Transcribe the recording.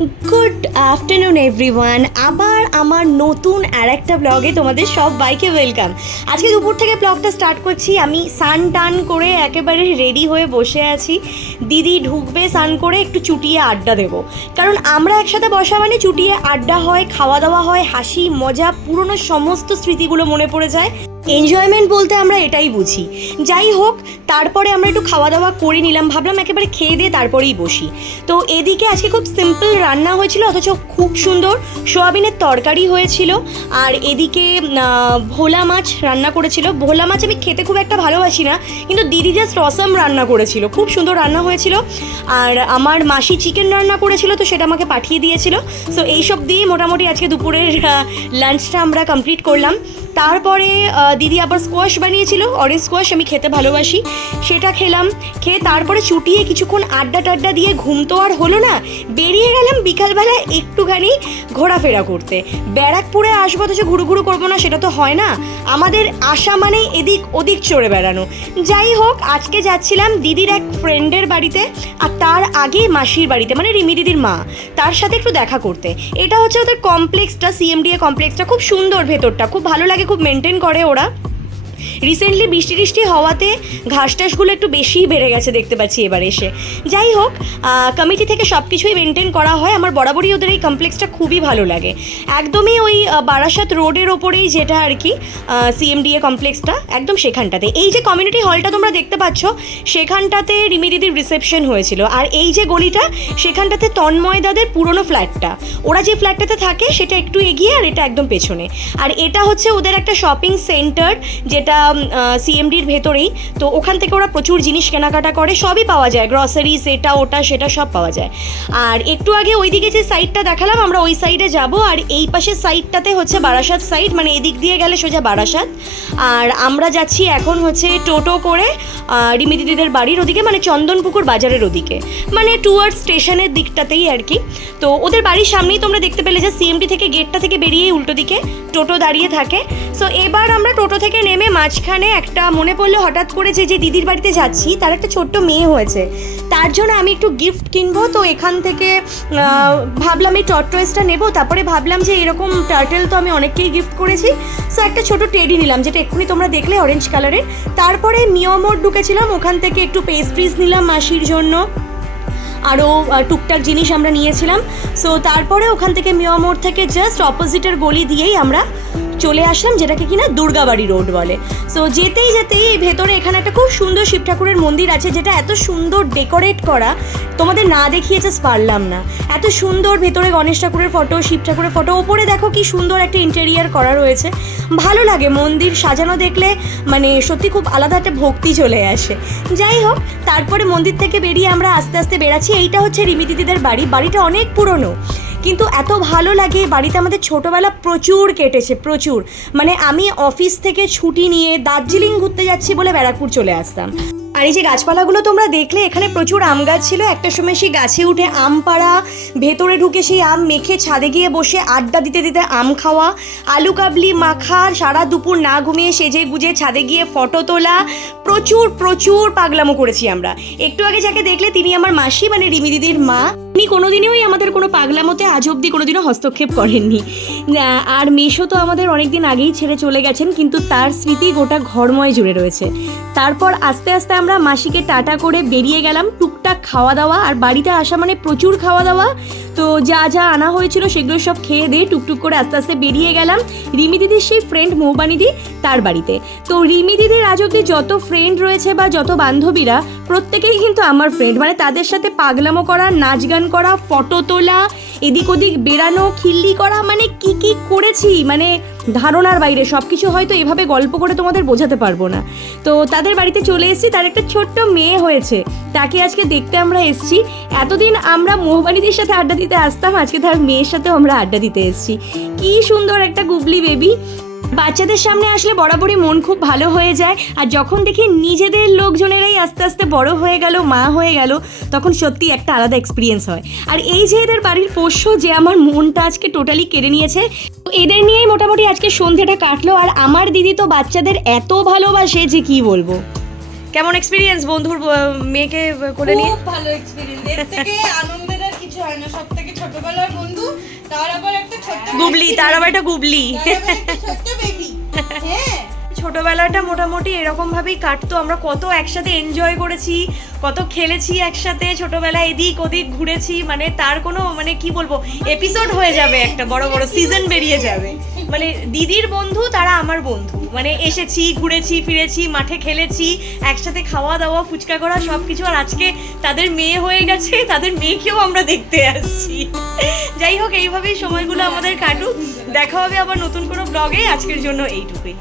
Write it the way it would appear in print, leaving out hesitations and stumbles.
Good afternoon everyone, আবার আমার নতুন আর একটা ব্লগে তোমাদের সবাইকে ওয়েলকাম। আজকে দুপুর থেকে ব্লগটা স্টার্ট করছি। আমি সান টান করে একেবারে রেডি হয়ে বসে আছি। দিদি ঢুকবে স্নান করে, একটু চুটিয়ে আড্ডা দেবো, কারণ আমরা একসাথে বসা মানে চুটিয়ে আড্ডা হয়, খাওয়া দাওয়া হয়, হাসি মজা, পুরনো সমস্ত স্মৃতিগুলো মনে পড়ে যায়। এনজয়মেন্ট বলতে আমরা এটাই বুঝি। যাই হোক, তারপরে আমরা একটু খাওয়া দাওয়া করে নিলাম, ভাবলাম একেবারে খেয়ে দিয়ে তারপরেই বসি। তো এদিকে আজকে খুব সিম্পল রান্না হয়েছিল, অথচ খুব সুন্দর সোয়াবিনের তরকারি হয়েছিল। আর এদিকে ভোলা মাছ রান্না করেছিল। ভোলা মাছ আমি খেতে খুব একটা ভালোবাসি না, কিন্তু দিদি জাস্ট অসাম রান্না করেছিল, খুব সুন্দর রান্না হয়েছিল। আর আমার মাসি চিকেন রান্না করেছিল, তো সেটা আমাকে পাঠিয়ে দিয়েছিল। সো এইসব দিয়ে মোটামুটি আজকে দুপুরের লাঞ্চটা আমরা কমপ্লিট করলাম। তারপরে দিদি আবার স্কোয়াশ বানিয়েছিল, অরেঞ্জ স্কোয়াশ, আমি খেতে ভালোবাসি, সেটা খেলাম। খেয়ে তারপরে চুটিয়ে কিছুক্ষণ আড্ডা টাড্ডা দিয়ে ঘুম তো আর হলো না, বেরিয়ে গেলাম বিকালবেলা একটুখানি ঘোরাফেরা করতে। ব্যারাকপুরে আসবো অথচ ঘুরু ঘুরু করবো না, সেটা তো হয় না। আমাদের আসা মানেই এদিক ওদিক চড়ে বেড়ানো। যাই হোক, আজকে যাচ্ছিলাম দিদির এক ফ্রেন্ডের বাড়িতে, আর তার আগে মাসির বাড়িতে, মানে রিমি দিদির মা, তার সাথে একটু দেখা করতে। এটা হচ্ছে ওদের কমপ্লেক্সটা, সিএমডিএ কমপ্লেক্সটা, খুব সুন্দর, ভেতরটা খুব ভালো লাগে, খুব মেনটেন করে ওরা। রিসেন্টলি বৃষ্টি টিষ্টি হওয়াতে ঘাস টাসগুলো একটু বেশিই বেড়ে গেছে দেখতে পাচ্ছি এবার এসে। যাই হোক, কমিটি থেকে সব কিছুই মেনটেন করা হয়। আমার বরাবরই ওদের এই কমপ্লেক্সটা খুবই ভালো লাগে। একদমই ওই বারাসাত রোডের ওপরেই যেটা আর কি সিএমডিএ কমপ্লেক্সটা, একদম সেখানটাতে। এই যে কমিউনিটি হলটা তোমরা দেখতে পাচ্ছ, সেখানটাতে রিমি দিদির রিসেপশন হয়েছিল। আর এই যে গলিটা, সেখানটাতে তন্ময় দাদের পুরনো ফ্ল্যাটটা, ওরা যে ফ্ল্যাটটাতে থাকে সেটা একটু এগিয়ে, আর এটা একদম পেছনে। আর এটা হচ্ছে ওদের একটা শপিং সেন্টার, যেটা সিএমডির ভেতরেই। তো ওখান থেকে ওরা প্রচুর জিনিস কেনাকাটা করে, সবই পাওয়া যায়, গ্রসারিজ, এটা ওটা সেটা সব পাওয়া যায়। আর একটু আগে ওইদিকে যে সাইডটা দেখালাম, আমরা ওই সাইডে যাব। আর এই পাশের সাইডটাতে হচ্ছে বারাসাত সাইড, মানে এদিক দিয়ে গেলে সোজা বারাসাত। আর আমরা যাচ্ছি এখন হচ্ছে টোটো করে রিমি দিদিদের বাড়ির ওদিকে, মানে চন্দনপুকুর বাজারের ওদিকে, মানে টুয়ার্ড স্টেশনের দিকটাতেই আর কি। তো ওদের বাড়ির সামনেই তোমরা দেখতে পেলে যে সিএমডি থেকে গেটটা থেকে বেরিয়েই উল্টো দিকে টোটো দাঁড়িয়ে থাকে। সো এবার আমরা টোটো থেকে নেমে মাঝখানে একটা মনে পড়লো হঠাৎ করে, যে দিদির বাড়িতে যাচ্ছি তার একটা ছোট্ট মেয়ে হয়েছে, তার জন্য আমি একটু গিফট কিনবো। তো এখান থেকে ভাবলাম এই টর্টয়েসটা নেবো। তারপরে ভাবলাম যে এরকম টার্টেল তো আমি অনেককেই গিফট করেছি, সো একটা ছোটো টেডি নিলাম, যেটা এক্ষুনি তোমরা দেখলে অরেঞ্জ কালারের। তারপরে মিয়ামোর ঢুকেছিলাম, ওখান থেকে একটু পেস্ট্রিজ নিলাম মাসির জন্য, আরও টুকটাক জিনিস আমরা নিয়েছিলাম। সো তারপরে ওখান থেকে মিয়ামোর থেকে জাস্ট অপোজিটের গলি দিয়েই আমরা চলে আসলাম, যেটাকে কিনা দুর্গাবাড়ি রোড বলে। সো যেতেই যেতেই ভেতরে এখানে একটা খুব সুন্দর শিব ঠাকুরের মন্দির আছে, যেটা এত সুন্দর ডেকোরেট করা, তোমাদের না দেখিয়ে জাস্ট পারলাম না। এত সুন্দর, ভেতরে গণেশ ঠাকুরের ফটো, শিব ঠাকুরের ফটো, ওপরে দেখো কি সুন্দর একটা ইন্টেরিয়ার করা রয়েছে। ভালো লাগে মন্দির সাজানো দেখলে, মানে সত্যি খুব আলাদা একটা ভক্তি চলে আসে। যাই হোক, তারপরে মন্দির থেকে বেরিয়ে আমরা আস্তে আস্তে বেরাচ্ছি। এইটা হচ্ছে রিমি দিদিদের বাড়ি। বাড়িটা অনেক পুরনো, কিন্তু এত ভালো লাগে। বাড়িতে আমাদের ছোটোবেলা প্রচুর কেটেছে, প্রচুর। মানে আমি অফিস থেকে ছুটি নিয়ে দার্জিলিং ঘুরতে যাচ্ছি বলে ব্যারাকপুর চলে আসতাম। আর এই যে গাছপালাগুলো তোমরা দেখলে, এখানে প্রচুর আম গাছ ছিল। একটা সময় সেই গাছে উঠে আম পাড়া, ভেতরে ঢুকে সেই আম মেখে ছাদে গিয়ে বসে আড্ডা দিতে দিতে আম খাওয়া, আলু কাবলি মাখা, সারা দুপুর না ঘুমিয়ে সেজে গুজে ছাদে গিয়ে ফটো তোলা, প্রচুর প্রচুর পাগলামো করেছি আমরা। একটু আগে যাকে দেখলে তিনি আমার মাসি, মানে রিমি দিদির মা। উনি কোনোদিনই আমাদের কোনো পাগলামোতে আজ অবধি কোনোদিনও হস্তক্ষেপ করেননি। আর মেশো তো আমাদের অনেকদিন আগেই ছেড়ে চলে গেছেন, কিন্তু তার স্মৃতি গোটা ঘরময় জুড়ে রয়েছে। তারপর আস্তে আস্তে আমরা মাসিকে টাটা করে বেরিয়ে গেলাম, টুকটাক খাওয়া দাওয়া। আর বাড়িতে আসা মানে প্রচুর খাওয়া দাওয়া। তো যা যা আনা হয়েছিল সেগুলো সব খেয়ে দিয়ে টুকটুক করে আস্তে আস্তে বেরিয়ে গেলাম রিমি দিদির সেই ফ্রেন্ড মৌবানিদি তার বাড়িতে। তো রিমি দিদির আজ অবধি যত ফ্রেন্ড রয়েছে বা যত বান্ধবীরা, প্রত্যেকেই কিন্তু আমার ফ্রেন্ড। মানে তাদের সাথে পাগলামো করা, নাচ গান করা, ফটো তোলা, এদিক ওদিক বেরানো, খিল্লি করা, মানে কি কি করেছি, মানে ধারণার বাইরে সব কিছু। হয়তো এভাবে গল্প করে তোমাদের বোঝাতে পারবো না। তো তাদের বাড়িতে চলে এসেছি, তার একটা ছোট্ট মেয়ে হয়েছে, তাকে আজকে দেখতে আমরা এসেছি। এতদিন আমরা মোহবানিদের সাথে আড্ডা দিতে আসতাম, আজকে তার মেয়ের সাথেও আমরা আড্ডা দিতে এসেছি। কি সুন্দর একটা গুবলি বেবি। বাচ্চাদের সামনে আসলে বরাবরই মন খুব ভালো হয়ে যায়। আর যখন দেখি নিজেদের লোকজনেরাই আস্তে আস্তে বড় হয়ে গেল, মা হয়ে গেল, তখন সত্যি একটা আলাদা এক্সপিরিয়েন্স হয়। আর এই যে এদের বাড়ির পোষ্য, যে আমার মনটা আজকে টোটালি কেড়ে নিয়েছে, এদের নিয়েই মোটামুটি আজকে সন্ধ্যাটা কাটলো। আর আমার দিদি তো বাচ্চাদের এত ভালোবাসে যে কি বলবো। কেমন এক্সপিরিয়েন্স বন্ধুর মেয়েকে কোলে নিয়ে? খুব ভালো এক্সপিরিয়েন্স। এর থেকে আনন্দের আর কিছু হয় না। সব থেকে ছোটবেলার বন্ধু, তার আবার একটা ছোট্ট গুবলি, তার আবার একটা গুবলি। ছোট্ট বেবি। হ্যাঁ, ছোটবেলাটা মোটামুটি এরকম ভাবেই কাটতো, আমরা কত একসাথে এনজয় করেছি, কত খেলেছি একসাথে ছোটবেলায়, এদিক ওদিক ঘুরেছি, মানে তার কোনো মানে কি বলবো এপিসোড হয়ে যাবে, একটা বড় বড় সিজন বেরিয়ে যাবে। মানে দিদির বন্ধু তারা আমার বন্ধু, মানে এসেছি ঘুরেছি ফিরেছি মাঠে খেলেছি একসাথে, খাওয়া দাওয়া ফুচকা করা সব কিছু, আর আজকে তাদের মেয়ে হয়ে গেছে, তাদের মেয়েকেও আমরা দেখতে আসছি। যাই হোক, এইভাবেই সময়গুলো আমাদের কাটুক, দেখা হবে আবার নতুন কোনো ব্লগে, আজকের জন্য এইটুকুই।